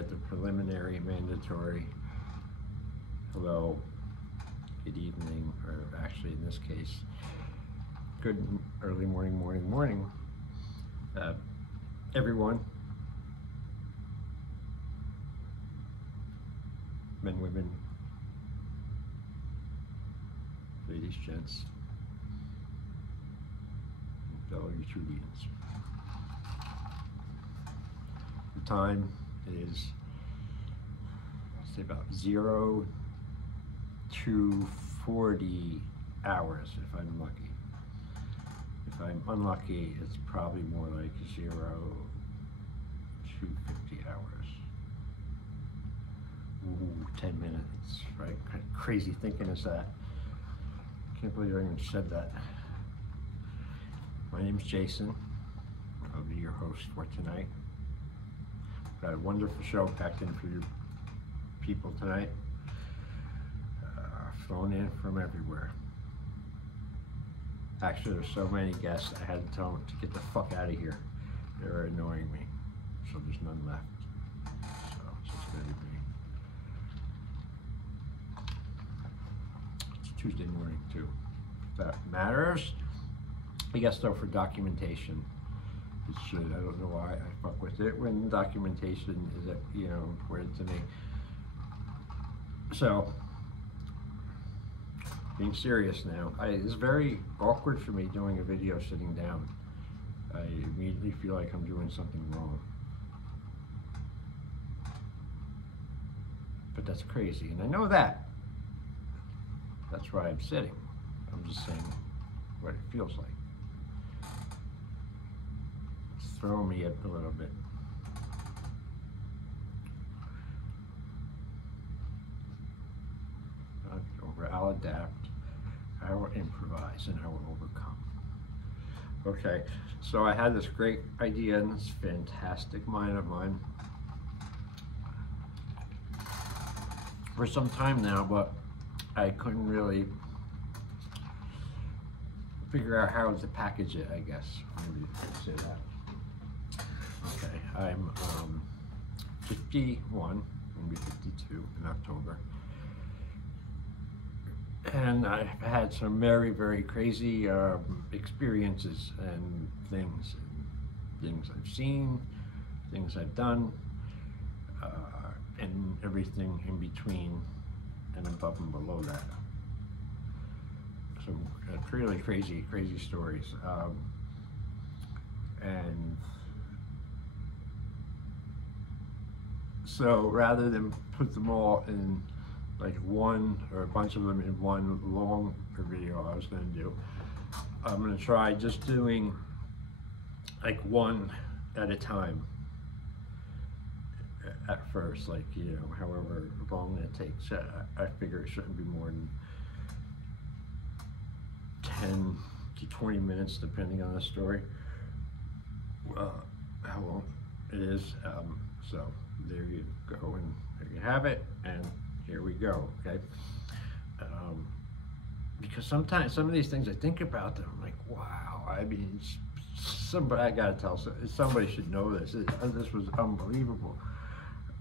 get the preliminary, mandatory, hello, good evening, or actually in this case, good early morning, everyone, men, women, ladies, gents, and fellow Etudians. The time is, say, about 0 to 40 hours if I'm lucky. If I'm unlucky, it's probably more like 0 to 50 hours. Ooh, 10 minutes, right? Kind of crazy thinking is that. Can't believe I even said that. My name's Jason. I'll be your host for tonight. Got a wonderful show packed in for you people tonight. Flown in from everywhere. Actually, there's so many guests I had to tell them to get the fuck out of here. They're annoying me. So there's none left. So it's just gonna be. It's Tuesday morning too. If that matters. I guess though for documentation, it should. I don't know why I fuck with it when documentation is, you know, important to me. So, being serious now, it's very awkward for me doing a video sitting down. I immediately feel like I'm doing something wrong. But that's crazy, and I know that. That's why I'm sitting. I'm just saying what it feels like. It's throwing me a little bit. I'll adapt, I will improvise, and I will overcome. Okay, so I had this great idea in this fantastic mind of mine for some time now, but I couldn't really figure out how to package it, I guess. Maybe I could say that. Okay, I'm 51, I'm gonna be 52 in October. And I've had some very, very crazy experiences and things I've seen, things I've done, and everything in between and above and below that. Some really crazy stories. And so rather than put them all in like one or a bunch of them in one long video I was going to do, I'm going to try just doing like one at a time at first, like, you know, however long it takes. I figure it shouldn't be more than 10 to 20 minutes depending on the story, how long it is. So there you go, and there you have it, and here we go, okay? Because sometimes some of these things I think about them, I'm like, wow, I mean, somebody, I gotta tell, somebody should know this. This was unbelievable.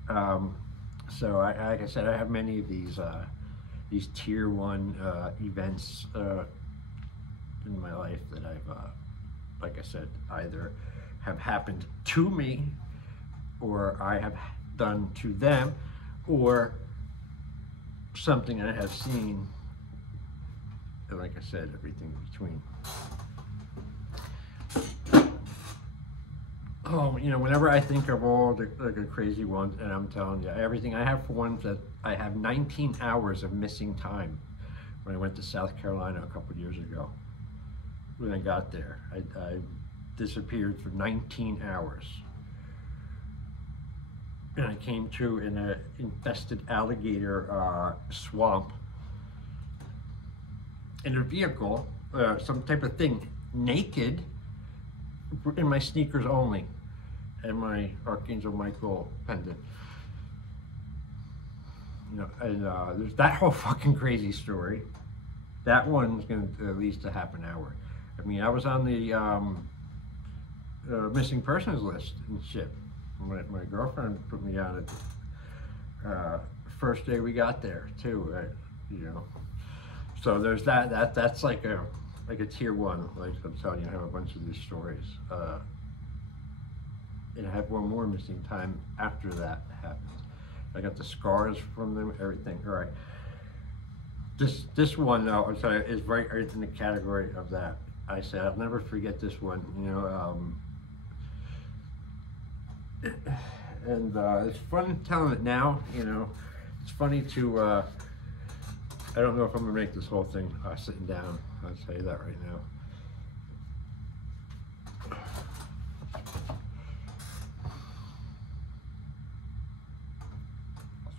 So like I said, I have many of these tier 1 events in my life that I've, like I said, either have happened to me, or I have done to them, or something I have seen, and like I said, everything in between. Oh, you know, whenever I think of all the crazy ones, and I'm telling you, everything, I have for ones that I have 19 hours of missing time when I went to South Carolina a couple years ago. When I got there, I disappeared for 19 hours. And I came to in an infested alligator swamp in a vehicle, some type of thing, naked, in my sneakers only, and my Archangel Michael pendant. You know, and there's that whole fucking crazy story. That one's gonna at least a half an hour. I mean, I was on the missing persons list and shit. my girlfriend put me on it first day we got there too, you know. So there's that's like a tier one. Like I'm telling you, I have a bunch of these stories. And I have one more missing time after that happened. I got the scars from them, everything. All right. This one, though, I'm sorry, is right in the category of that. I said I'll never forget this one. You know, and it's fun telling it now. You know, it's funny to. I don't know if I'm gonna make this whole thing sitting down. I'll tell you that right now.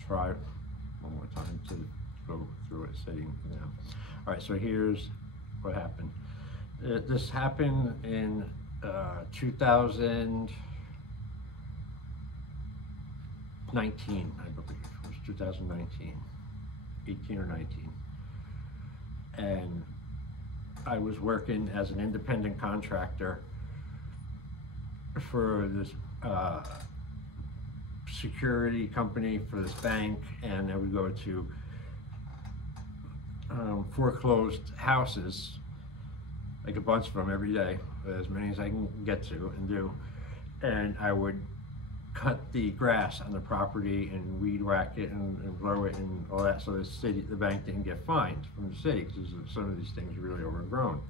Try one more time to go through it sitting down. All right, so here's what happened. This happened in 2019, I believe. It was 2019, 18 or 19. And I was working as an independent contractor for this security company for this bank, and I would go to foreclosed houses, like a bunch of them every day, as many as I can get to and do, and I would cut the grass on the property and weed whack it and blow it and all that, so the bank didn't get fined from the city, because some of these things are really overgrown.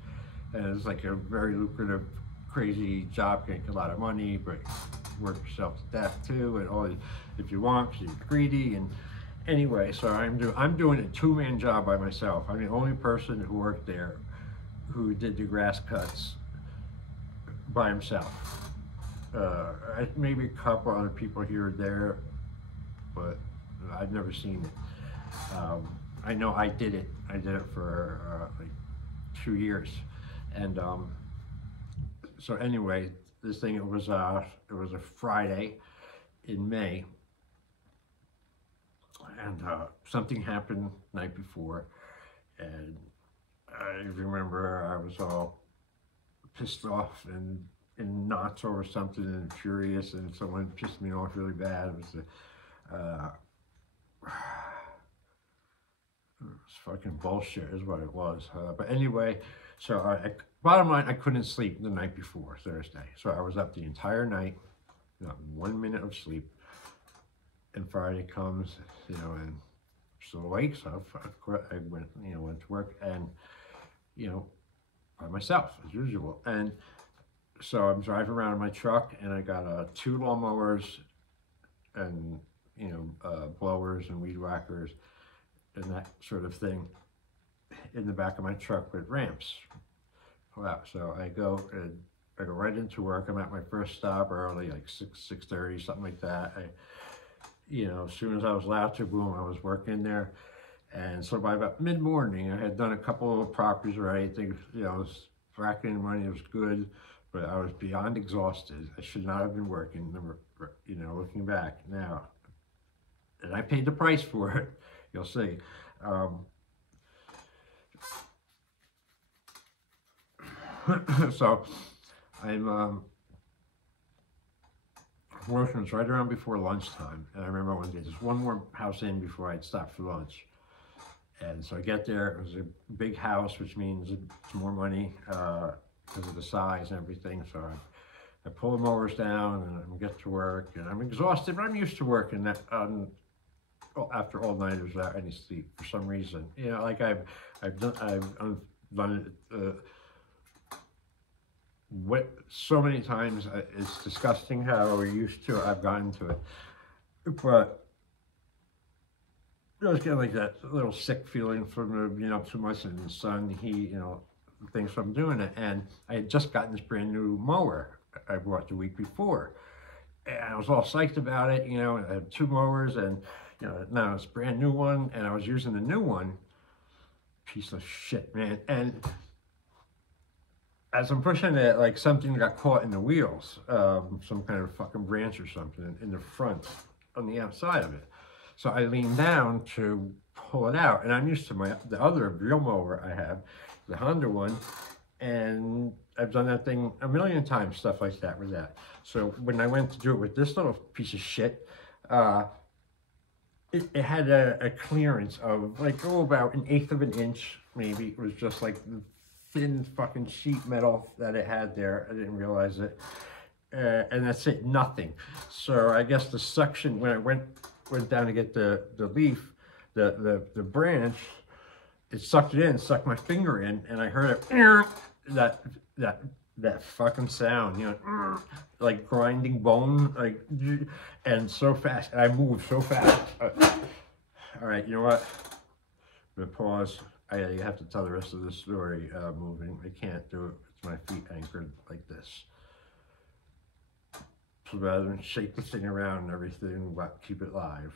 And it's like a very lucrative, crazy job, can make a lot of money, but work yourself to death too, and all if you want, because you're greedy. And anyway, so I'm doing a two-man job by myself. I'm the only person who worked there who did the grass cuts by himself. Maybe a couple other people here or there, but I've never seen it. I know I did it. I did it for like 2 years, and so anyway, this thing, it was a Friday in May, and something happened the night before, and I remember I was all pissed off and in knots over something and furious, and someone pissed me off really bad. It was fucking bullshit is what it was. But anyway, so bottom line, I couldn't sleep the night before Thursday. So I was up the entire night, not 1 minute of sleep. And Friday comes, you know, and still awake. So I went, you know, went to work, and, you know, by myself as usual. And so I'm driving around in my truck, and I got 2 lawnmowers and, you know, blowers and weed whackers and that sort of thing in the back of my truck with ramps. Wow. So I go right into work. I'm at my first stop early, like 6:30, something like that. You know, as soon as I was allowed to, boom, I was working there. And so by about mid-morning, I had done a couple of properties already. Things, you know, I was racking in money, it was good, but I was beyond exhausted. I should not have been working, you know, looking back now. And I paid the price for it, you'll see. So I'm working, it's right around before lunchtime, and I remember one day, there's one more house in before I'd stop for lunch. And so I get there, it was a big house, which means it's more money because of the size and everything. So I pull the mowers down, and I get to work, and I'm exhausted, but I'm used to working that after all nighters without any sleep for some reason. You know, like I've done it so many times. It's disgusting how we're used to it. I've gotten to it, but I was getting like that little sick feeling from being up too much in the sun, heat, you know, things from doing it. And I had just gotten this brand new mower I bought the week before, and I was all psyched about it. You know, I had 2 mowers, and you know, now it's a brand new one, and I was using the new one. Piece of shit, man. And as I'm pushing it, like something got caught in the wheels, some kind of fucking branch or something in the front, on the outside of it. So I leaned down to pull it out, and I'm used to the other real mower I have, the Honda one, and I've done that thing a million times, stuff like that with that. So when I went to do it with this little piece of shit, it had a clearance of like, about 1/8 of an inch, maybe. It was just like the thin fucking sheet metal that it had there. I didn't realize it. And that's it, nothing. So I guess the suction, when I went down to get the leaf, the branch, it sucked it in, sucked my finger in, and I heard it, that fucking sound, you know, like grinding bone, like, and so fast, and I moved so fast. All right, you know what? I'm gonna pause. I have to tell the rest of the story moving. I can't do it with my feet anchored like this. So rather than shake the thing around and everything, keep it live,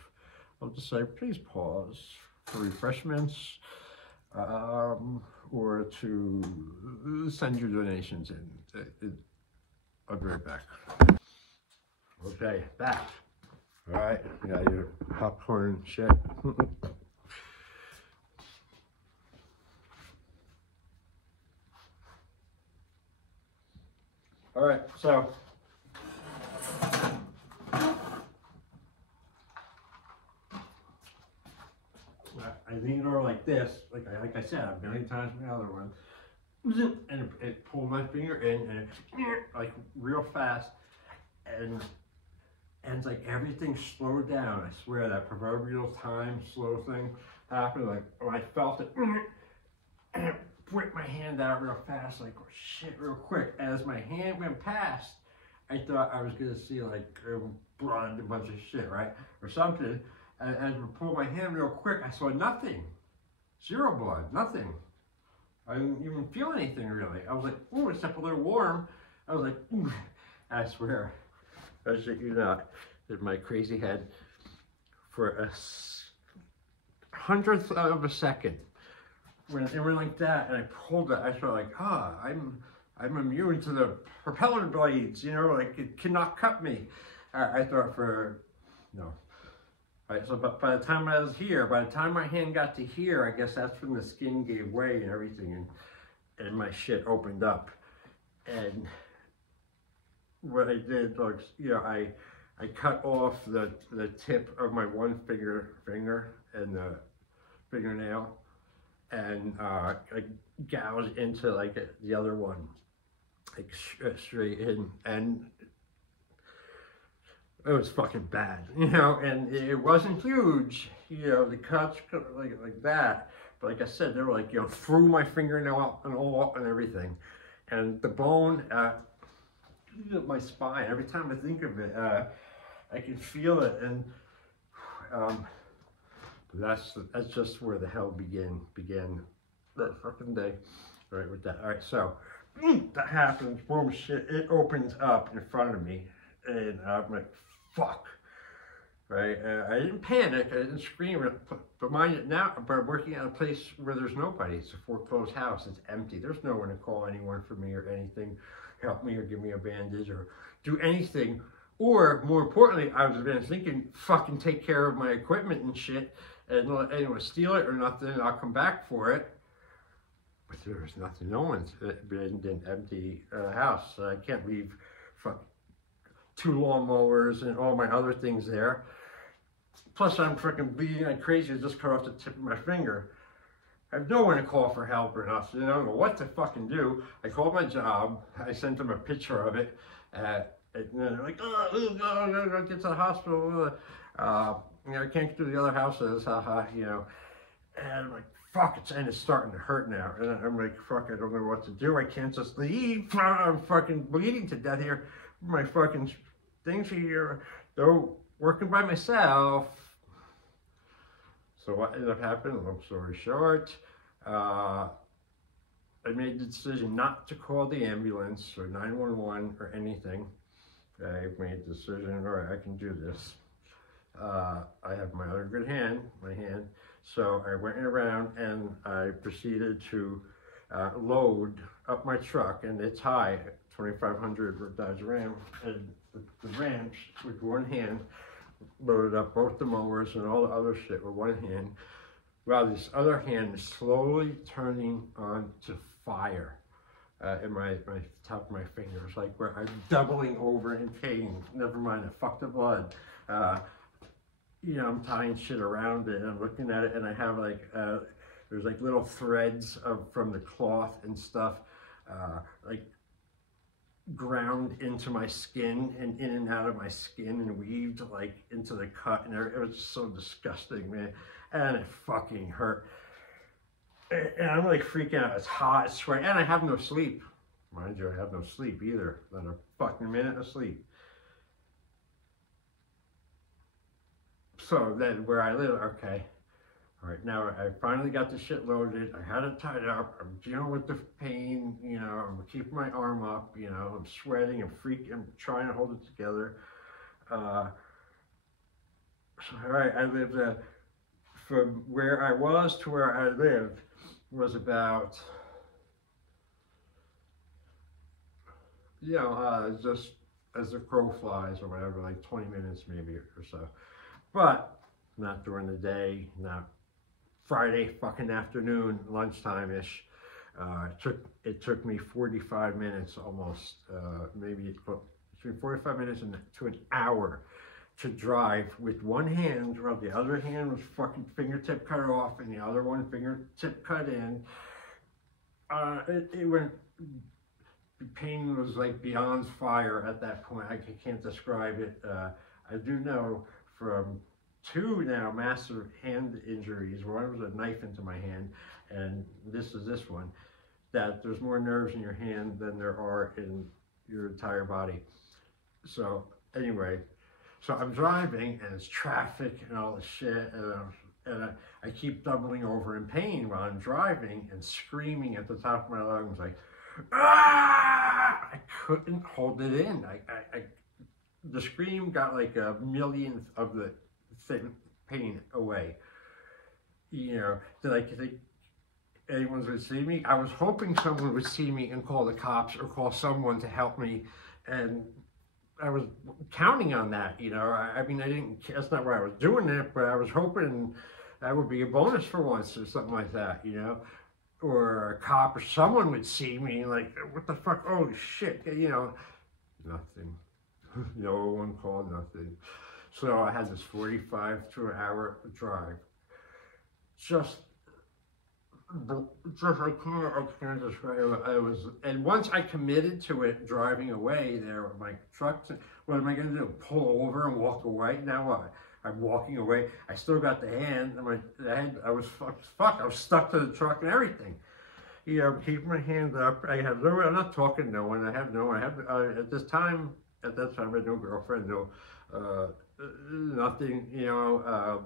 I'll just say, please pause for refreshments, or to send your donations in. I'll be right back. Okay, back. All right, you got your popcorn shit. All right, so I leaned over like this, like I said a million times in the other one, and it pulled my finger in, and it like real fast, and it's like everything slowed down. I swear, that proverbial time slow thing happened. Like when I felt it, and it whipped my hand out real fast, like oh, shit, real quick. As my hand went past, I thought I was gonna see like blood, a bunch of shit, right, or something. And as I pulled my hand real quick, I saw nothing, zero blood, nothing. I didn't even feel anything really. I was like, ooh, except a little warm. I was like, ooh. I swear, I shit you not, in my crazy head, for a 100th of a second, when it went like that, and I pulled it, I felt like, I'm immune to the propeller blades, you know, like it cannot cut me. I thought no. All right, so but by the time I was here, by the time my hand got to here, I guess that's when the skin gave way and everything, and my shit opened up. And what I did, like, you know, I cut off the tip of my one finger and the fingernail, and I gouged into like the other one, like straight in, and it was fucking bad, you know, and it wasn't huge, you know, the cuts like that, but like I said, they were like, you know, through my fingernail and all and everything, and the bone, my spine, every time I think of it, I can feel it, and that's just where the hell began that fucking day, right, with that. All right, so that happens, boom, shit, it opens up in front of me, and I'm like, fuck, right? I didn't panic, I didn't scream, but mind it now, but working at a place where there's nobody, it's a foreclosed house, it's empty, there's no one to call anyone for me or anything, help me or give me a bandage or do anything, or more importantly, I was thinking, fucking take care of my equipment and shit, and let anyone steal it or nothing, and I'll come back for it. But there was nothing, no one's been an empty house, so I can't leave fucking 2 lawnmowers and all my other things there. Plus I'm freaking bleeding like crazy. I just cut off the tip of my finger. I have no one to call for help or nothing. I don't know what to fucking do. I called my job. I sent them a picture of it. And they're like, oh, get to the hospital. You know, I can't get to the other houses, haha, you know. And I'm like, fuck, it's starting to hurt now. And I'm like, fuck, I don't know what to do. I can't just leave. I'm fucking bleeding to death here. My fucking things here, though, working by myself. So what ended up happening, long story short, I made the decision not to call the ambulance or 911 or anything. I made the decision, all right, I can do this. I have my other good hand, so I went around and I proceeded to load up my truck, and it's high, 2500 Dodge Ram, and the Rams with one hand loaded up both the mowers and all the other shit with one hand, while this other hand is slowly turning on to fire. in my top of my fingers, like where I'm doubling over in pain. Never mind, fuck the blood. You know, I'm tying shit around it and I'm looking at it, and I have like, there's like little threads from the cloth and stuff, like ground into my skin and in and out of my skin and weaved like into the cut, and it was so disgusting, man, and it fucking hurt. And I'm like freaking out. It's hot, it's sweating, and I have no sleep. Mind you, I have no sleep either. Not a fucking minute of sleep. So then where I live, okay, all right, now I finally got the shit loaded. I had it tied up. I'm dealing with the pain, you know, I'm keeping my arm up, you know, I'm sweating, I'm freaking, I'm trying to hold it together. So, all right, I lived, from where I was to where I lived was about, you know, just as the crow flies or whatever, like 20 minutes maybe or so. But not during the day, not Friday fucking afternoon, lunchtime-ish. It took me 45 minutes almost, maybe between 45 minutes to an hour to drive with one hand, while the other hand was fucking fingertip cut off and the other one fingertip cut in. It went, the pain was like beyond fire at that point. I can't describe it. I do know from 2 now massive hand injuries. One was a knife into my hand, and this is this one, that there's more nerves in your hand than there are in your entire body. So anyway, so I'm driving and it's traffic and all this shit, and I keep doubling over in pain while I'm driving and screaming at the top of my lungs like, ah! I couldn't hold it in. The scream got like a millionth of the pain away. You know, did I think anyone would see me? I was hoping someone would see me and call the cops or call someone to help me, and I was counting on that, you know. I mean, I didn't, that's not why I was doing it, but I was hoping that would be a bonus for once or something like that, you know. Or a cop or someone would see me like, what the fuck, oh shit, you know. Nothing. No one called, nothing. So I had this 45 to an hour drive. Just I can't describe it. I was, and once I committed to it, driving away there with my truck, what am I going to do? Pull over and walk away? Now what? I'm walking away. I still got the hand. I was fuck. I was stuck to the truck and everything. You know, keeping my hand up. I have no. I'm not talking to no one. I have no. I have at this time. At that time, I had no girlfriend. No. Nothing. You know.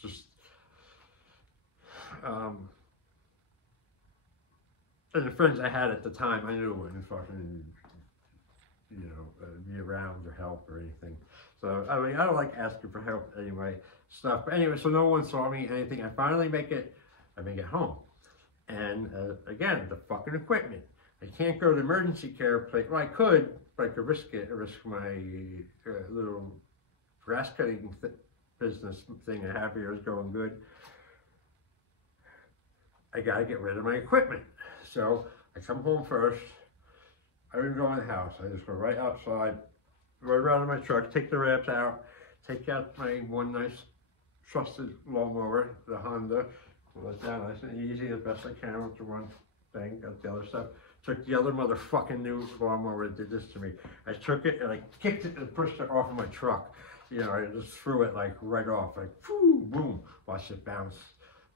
Just. And the friends I had at the time, I knew wouldn't fucking, you know, be around or help or anything. So, I mean, I don't like asking for help anyway, stuff. But anyway, so no one saw me, anything. I finally make it home. And again, the fucking equipment. I can't go to the emergency care place. Well, I could, but I could risk it. I risk my little grass cutting business thing I have here is going good. I gotta get rid of my equipment. So I come home first. I don't even go in the house. I just go right outside, right around in my truck, take the wraps out, take out my one nice trusted lawnmower, the Honda, pull it down nice and easy, the best I can with the one thing, got the other stuff. Took the other motherfucking new lawnmower that did this to me. I took it and I kicked it and pushed it off of my truck. You know, I just threw it like right off, like whoo, boom, watch it bounce.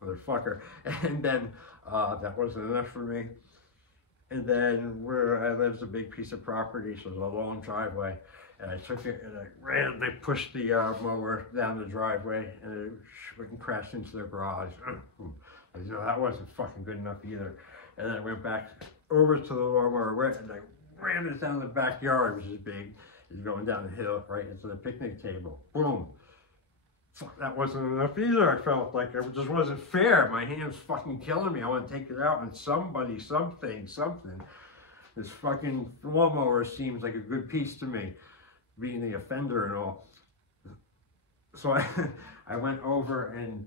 Motherfucker. And then that wasn't enough for me. And then where I live is a big piece of property, so there's a long driveway. And I took it and I ran and I pushed the mower down the driveway and it went and crashed into the garage. You know, that wasn't fucking good enough either. And then I went back over to the lawnmower and I rammed it down the backyard, which is big. It's going down the hill right into the picnic table. Boom. Fuck, that wasn't enough either. I felt like it just wasn't fair. My hand's fucking killing me. I want to take it out on somebody, something. This fucking lawnmower seems like a good piece to me, being the offender and all. So I went over and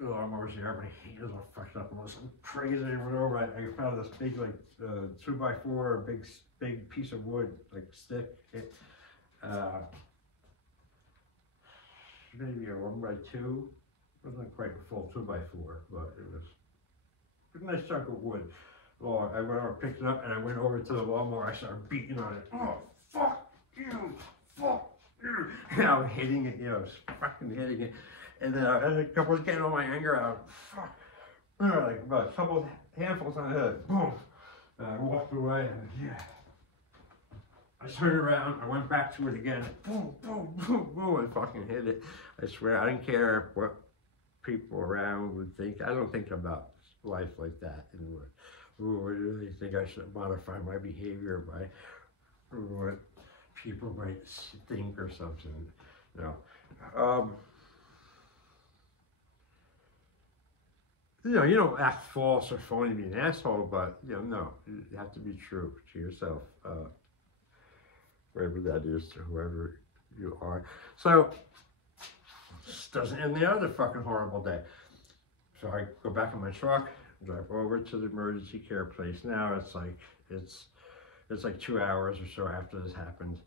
lawnmowers here. My hands all fucked up. It was crazy. I went over. I found this big, like, 2x4, big piece of wood, like stick. Maybe a 1x2. It wasn't quite a full 2x4, but it was a nice chunk of wood. Well, I went over, picked it up, and I went over to the lawnmower. I started beating on it. Oh, fuck you, fuck you. And I was hitting it, I was fucking hitting it. And then a couple of getting all my anger out. Fuck. Like about a couple of handfuls on the head. Boom. And I walked away, and yeah. I turned around, I went back to it again. Boom, boom, boom, boom. I fucking hit it. I swear, I didn't care what people around would think. I don't think about life like that anymore. Ooh, I really think I should modify my behavior by what people might think or something. No. You don't act false or phony to be an asshole, but no, you have to be true to yourself, wherever that is, to whoever you are. So this doesn't end the other fucking horrible day. So I go back in my truck, drive over to the emergency care place. Now it's like 2 hours or so after this happened.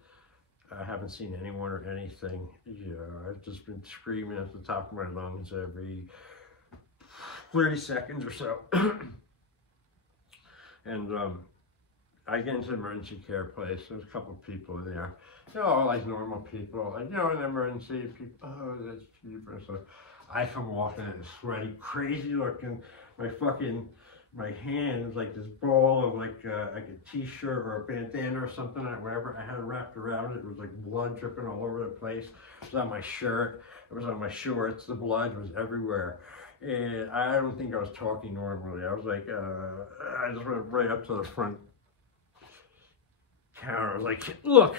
I haven't seen anyone or anything. I've just been screaming at the top of my lungs every 30 seconds or so. And I get into the emergency care place. There's a couple of people in there. All like normal people. Like, an emergency people. Oh, that's cheaper. So I come walking in, sweaty, crazy looking. My hand is like this ball of like a t-shirt or a bandana or something, whatever I had wrapped around it. It was like blood dripping all over the place. It was on my shirt. It was on my shorts. The blood was everywhere. And I don't think I was talking normally. I was like, I just went right up to the front counter. I was like, look,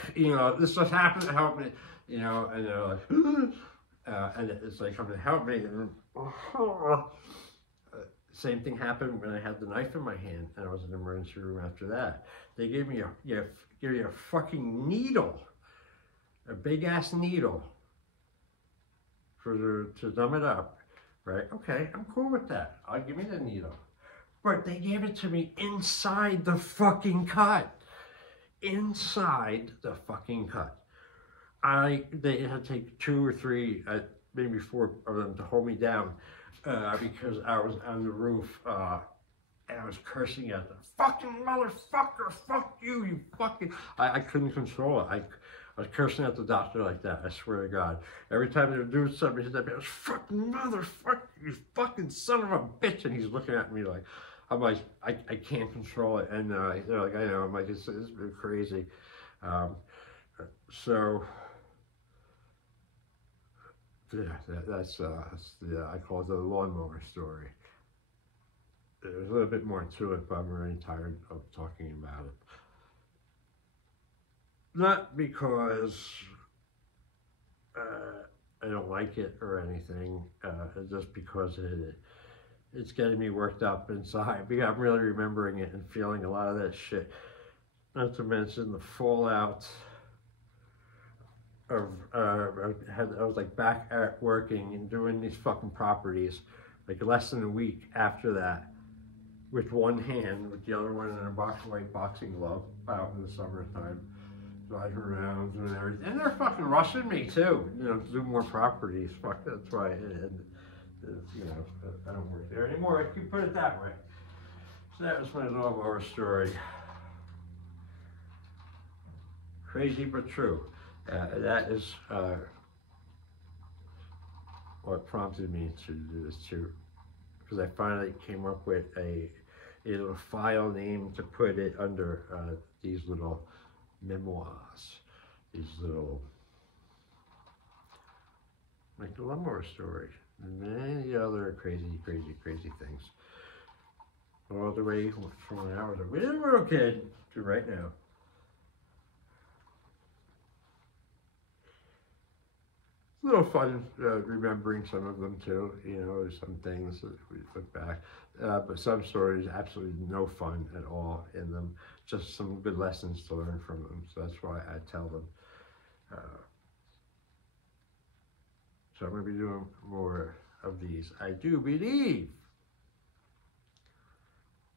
this just happened, help me, and they're like, and it's like, come to help me. And same thing happened when I had the knife in my hand, and I was in the emergency room after that. They gave me a fucking needle, a big ass needle, to numb it up. Right? Okay, I'm cool with that. I'll give me the needle. But they gave it to me inside the fucking cut. Inside the fucking cut. They had to take 2 or 3, maybe 4 of them to hold me down because I was on the roof and I was cursing at them. Fucking motherfucker, fuck you, you fucking... I couldn't control it. I was cursing at the doctor like that, I swear to God. Every time they would do something, he'd be like, fucking motherfucker, you fucking son of a bitch. And he's looking at me like, I'm like, I can't control it. And they're like, I know. I'm like, it's been crazy. So, yeah, that's I call it the lawnmower story. There's a little bit more to it, but I'm really tired of talking about it. Not because I don't like it or anything, just because it's getting me worked up inside. Because I'm really remembering it and feeling a lot of that shit. Not to mention the fallout of, I was like back at working and doing these fucking properties, like less than a week after that, with one hand, with the other one in a white boxing glove out in the summertime. Driving around and everything, and they're fucking rushing me too, to do more properties. Fuck, that's why I don't work there anymore. I can put it that way. So that was my lawnmower story. Crazy but true. That is what prompted me to do this too, because I finally came up with a little file name to put it under these little memoirs, these little, like the lawnmower story, and many other crazy things. All the way from when I was a little kid to right now. It's a little fun remembering some of them too, some things that we look back. But some stories, absolutely no fun at all in them. Just some good lessons to learn from them. So that's why I tell them. So I'm going to be doing more of these. I do believe.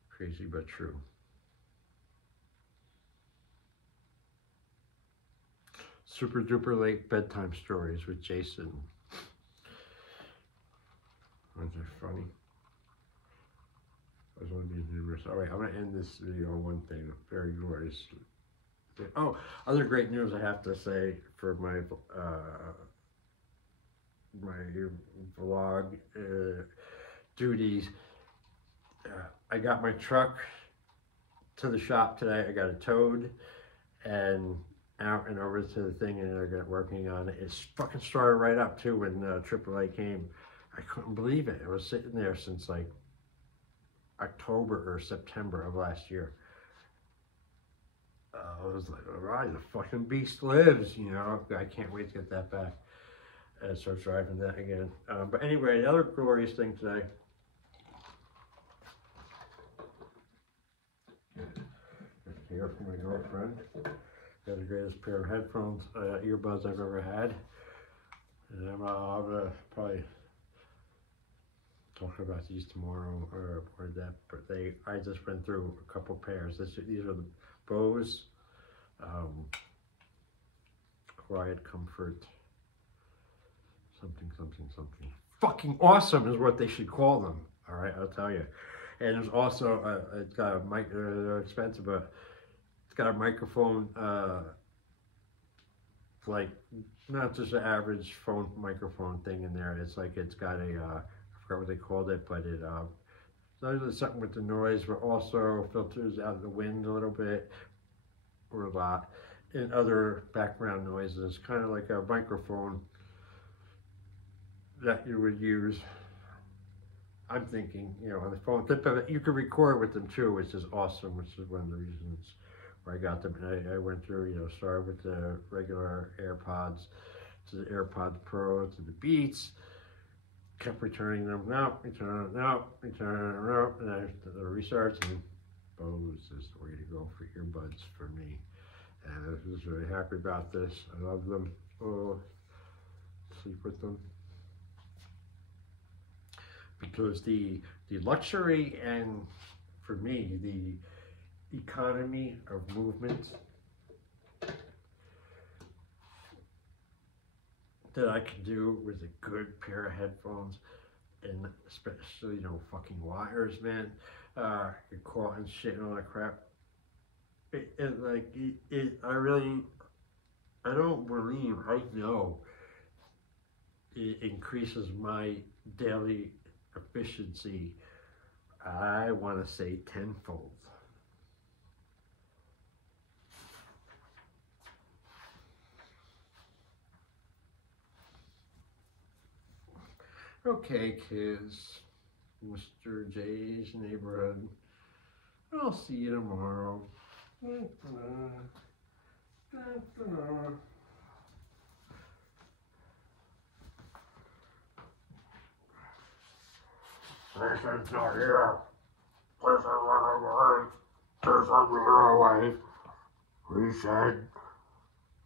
Crazy but true. Super duper late bedtime stories with Jason. Aren't they funny? I was going to be numerous. All right, I'm going to end this video on one thing, very glorious. Oh, other great news I have to say for my vlog duties. I got my truck to the shop today. I got it towed and out and over to the thing, and I got working on it. It's fucking started right up too when AAA came. I couldn't believe it. It was sitting there since like October or September of last year. I was like, all right, the fucking beast lives, you know. I can't wait to get that back and start driving that again. But anyway, the other glorious thing today. Here from my girlfriend. Got the greatest pair of headphones, earbuds I've ever had. And I'll probably talk about these tomorrow or that. But I just went through a couple pairs. These are the Bose Quiet Comfort something. Fucking awesome is what they should call them. All right, I'll tell you. And there's also it's got a mic. They're expensive, but it's got a microphone, like not just an average phone microphone thing in there. It's like it's got a I forgot what they called it, but it does something with the noise, but also filters out the wind a little bit or a lot, and other background noises. Kind of like a microphone that you would use. I'm thinking, you know, on the phone. You can record with them too, which is awesome, which is one of the reasons where I got them. And I went through, you know, started with the regular AirPods to the AirPods Pro to the Beats, kept returning them, no, return them, no, and I researched, and Bose is the way to go for earbuds for me. And I was really happy about this. I love them. Oh, sleep with them. Because the luxury and, for me, the economy of movement that I can do with a good pair of headphones, and especially, you know, fucking wires, man, get caught and shit and all that crap. I don't believe, I know it increases my daily efficiency. I want to say tenfold. Okay, kids, Mr. J's neighborhood. I'll see you tomorrow. Jason's not here. Jason ran away. Jason ran away. We said,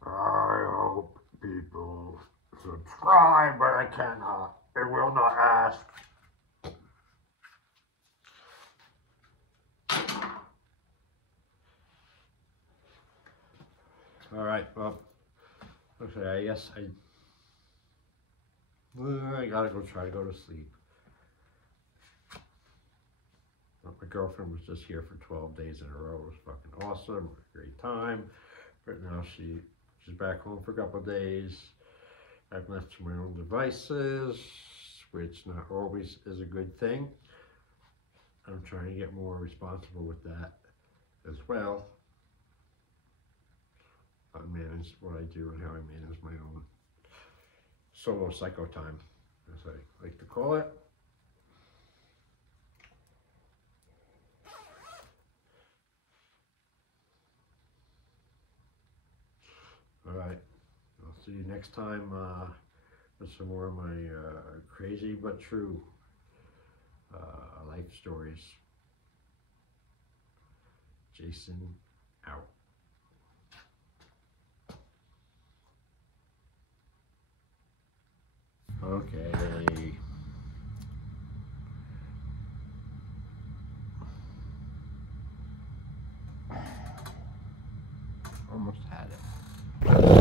I hope people subscribe, but I cannot. I will not ask. All right, well, okay, I guess I gotta try to go to sleep. My girlfriend was just here for 12 days in a row. It was fucking awesome, great time. But now she's back home for a couple of days. I've left to my own devices, which not always is a good thing. I'm trying to get more responsible with that as well. I manage what I do and how I manage my own solo psycho time, as I like to call it. All right, I'll see you next time with some more of my crazy but true life stories. Jason out. Okay. almost had it.